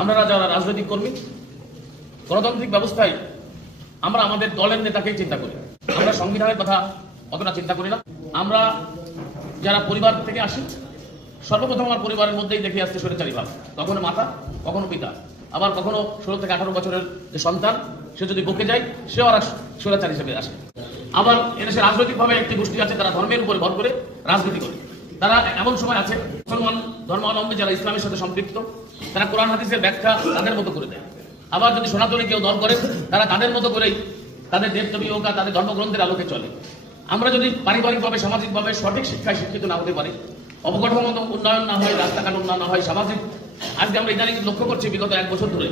আমরা যারা রাজনৈতিক কর্মী, গণতান্ত্রিক ব্যবস্থায় আমরা আমাদের দলের নেতাকেই চিন্তা করি। আমরা সংবিধানের কথা অতটা চিন্তা করি না। আমরা যারা পরিবার থেকে আসি, সর্বপ্রথম আমার পরিবারের মধ্যেই দেখে আসছে স্বৈরাচারী ভাব, কখনো মাতা, কখনো পিতা, আবার কখনো 16 থেকে 18 বছরের যে সন্তান, সে যদি বকে যায়, সেও আর স্বৈরাচার হিসেবে আসে। আবার এদেশে রাজনৈতিকভাবে একটি গোষ্ঠী আছে, তারা ধর্মের উপরে ভর করে রাজনীতি করে। তারা এমন সময় আছে, মুসলমান ধর্মাবলম্বী যারা ইসলামের সাথে সম্পৃক্ত, তারা কোরআন হাদিসের ব্যাখ্যা তাদের মতো করে দেয়। আবার যদি সনাতনী কেউ দল করে, তারা তাদের মতো করেই তাদের দেবদেবী হোক, তাদের ধর্মগ্রন্থের আলোকে চলে। আমরা যদি পারিবারিকভাবে, সামাজিকভাবে সঠিক শিক্ষায় শিক্ষিত না হতে পারি, অবকাঠামোগত উন্নয়ন না হয়, রাস্তাঘাট উন্নয়ন না হয়, সামাজিক, আজকে আমরা ইদানিং লক্ষ্য করছি বিগত 1 বছর ধরে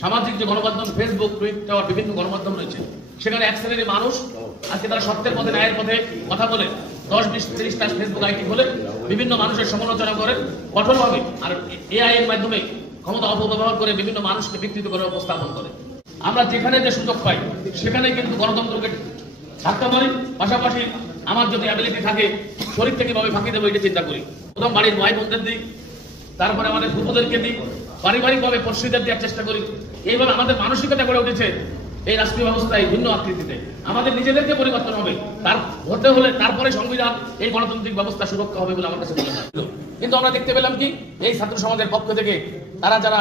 সামাজিক যে গণমাধ্যম, ফেসবুক, টুইটার, বিভিন্ন গণমাধ্যম রয়েছে, সেখানে এক শ্রেণীর মানুষ আজকে তারা সত্যের পথে, ন্যায়ের পথে কথা বলে 10, 20, 30টা ফেসবুক আইডি খুলে বিভিন্ন মানুষের সমালোচনা করে কঠোরভাবে, আর এআই এর মাধ্যমে ক্ষমতা অপব্যবহার করে বিভিন্ন মানুষকে বিকৃত করে উপস্থাপন করে। আমরা যেখানে যে সুযোগ পাই সেখানে কিন্তু গণতন্ত্রকে থাকতে পারি। পাশাপাশি আমার যদি অ্যাবিলিটি থাকে, শরীরকে কিভাবে ফাঁকি দেবো এটা চিন্তা করি। প্রথম বাড়ির ভাই বোনদের দিই, তারপরে আমাদের ফুপুদেরকে দিই, পারিবারিকভাবে পরিস্থিতিদের দেওয়ার চেষ্টা করি। এইভাবে আমাদের মানসিকতা গড়ে উঠেছে এই রাষ্ট্রীয় ব্যবস্থায় ভিন্ন আকৃতিতে। আমাদের নিজেদেরকে পরিবর্তন হবে, তার হতে হলে তারপরে সংবিধান, এই গণতান্ত্রিক ব্যবস্থা সুরক্ষা হবে বলে আমার কাছে মনে হয়। কিন্তু আমরা দেখতে পেলাম কি, এই ছাত্র সমাজের পক্ষ থেকে তারা যারা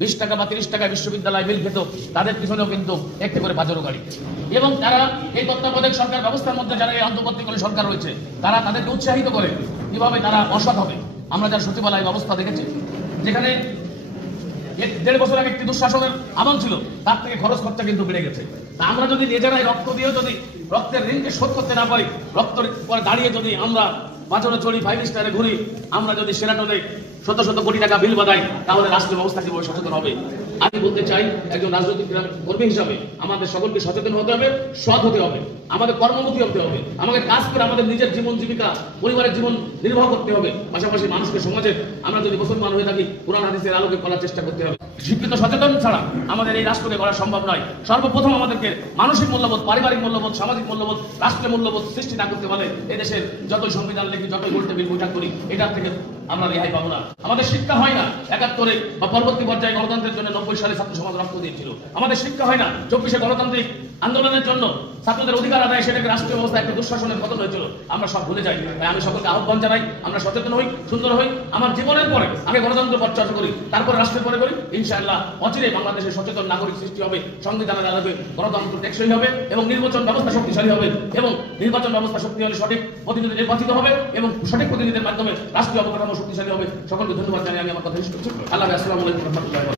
20 টাকা বা 30 টাকায় বিশ্ববিদ্যালয় মিল খেত, তাদের পিছনেও কিন্তু একটি করে বাজারো গাড়ি। এবং তারা এই তত্ত্বাবধায়ক সরকার ব্যবস্থার মধ্যে যারা এই অন্তর্বর্তীকালীন সরকার রয়েছে, তারা তাদেরকে উৎসাহিত করে কিভাবে তারা অসৎ হবে। আমরা যারা সচিবালয় ব্যবস্থা দেখেছি, যেখানে 1.5 বছর আগে একটি দুঃশাসনের আমল ছিল, তার থেকে খরচ খরচা কিন্তু বেড়ে গেছে। তা আমরা যদি নিজেরাই রক্ত দিয়েও যদি রক্তের ঋণকে শোধ করতে না পারি, রক্তের পরে দাঁড়িয়ে যদি আমরা বাজারে চড়ি, 5 স্টারে ঘুরি, আমরা যদি সেরাটনে শত শত কোটি টাকা বিল বাঁধাই, তাহলে রাষ্ট্রীয় ব্যবস্থা কিভাবে সচেতন হবে? আমি বলতে চাই, একজন রাজনৈতিক কর্মী হিসাবে আমাদের সকলকে সচেতন হতে হবে, সৎ হতে হবে, আমাদের কর্মমুখী হতে হবে, আমাদের কাজ করে আমাদের নিজের জীবন জীবিকা, পরিবারের জীবন নির্বাহ করতে হবে। পাশাপাশি মানুষকে, সমাজে আমরা যদি মুসলমান হয়ে থাকি, কোরআন হাদিসের আলোকে করার চেষ্টা করতে হবে। শিক্ষিত সচেতন ছাড়া আমাদের এই রাষ্ট্রকে করা সম্ভব নয়। সর্বপ্রথম আমাদেরকে মানসিক মূল্যবোধ, পারিবারিক মূল্যবোধ, সামাজিক মূল্যবোধ, রাষ্ট্রীয় মূল্যবোধ সৃষ্টি না করতে পারে, এদেশের যতই সংবিধান লিখি, যতই ভোট টেবিল বৈঠক করি, এটার থেকে আমরা রেহাই পাবো না। আমাদের শিক্ষা হয় না 71-এ বা পরবর্তী পর্যায়ে গণতন্ত্রের জন্য 90 সালে ছাত্র সমাজ রক্ত দিয়েছিল। আমাদের শিক্ষা হয় না 24-এ গণতান্ত্রিক আন্দোলনের জন্য ছাত্রদের অধিকার আদায়, সেটাকে রাষ্ট্রীয় ব্যবস্থা একটা দুঃশাসনের পতন হয়েছিল। আমরা সব ভুলে যাই। তাই আমি সকলকে আহ্বান জানাই, আমরা সচেতন হই, সুন্দর হই। আমার জীবনের পরে আগে গণতন্ত্র পথচর্চা করি, তারপরে রাষ্ট্রের পরে করি। ইনশাআল্লাহ অচিরে বাংলাদেশের সচেতন নাগরিক সৃষ্টি হবে, সংবিধানের আলোকে গণতন্ত্র টেকসই হবে, এবং নির্বাচন ব্যবস্থা শক্তিশালী হবে। এবং নির্বাচন ব্যবস্থা শক্তি হলে সঠিক প্রতিনিধি নির্বাচিত হবে, এবং সঠিক প্রতিনিধিদের মাধ্যমে রাষ্ট্রীয় অবকাঠামো শক্তিশালী হবে। সকলকে ধন্যবাদ জানিয়ে আমি আমার কথা শেষ করছি। আল্লাহ, আসসালামু আলাইকুম ওয়া রাহমাতুল্লাহি।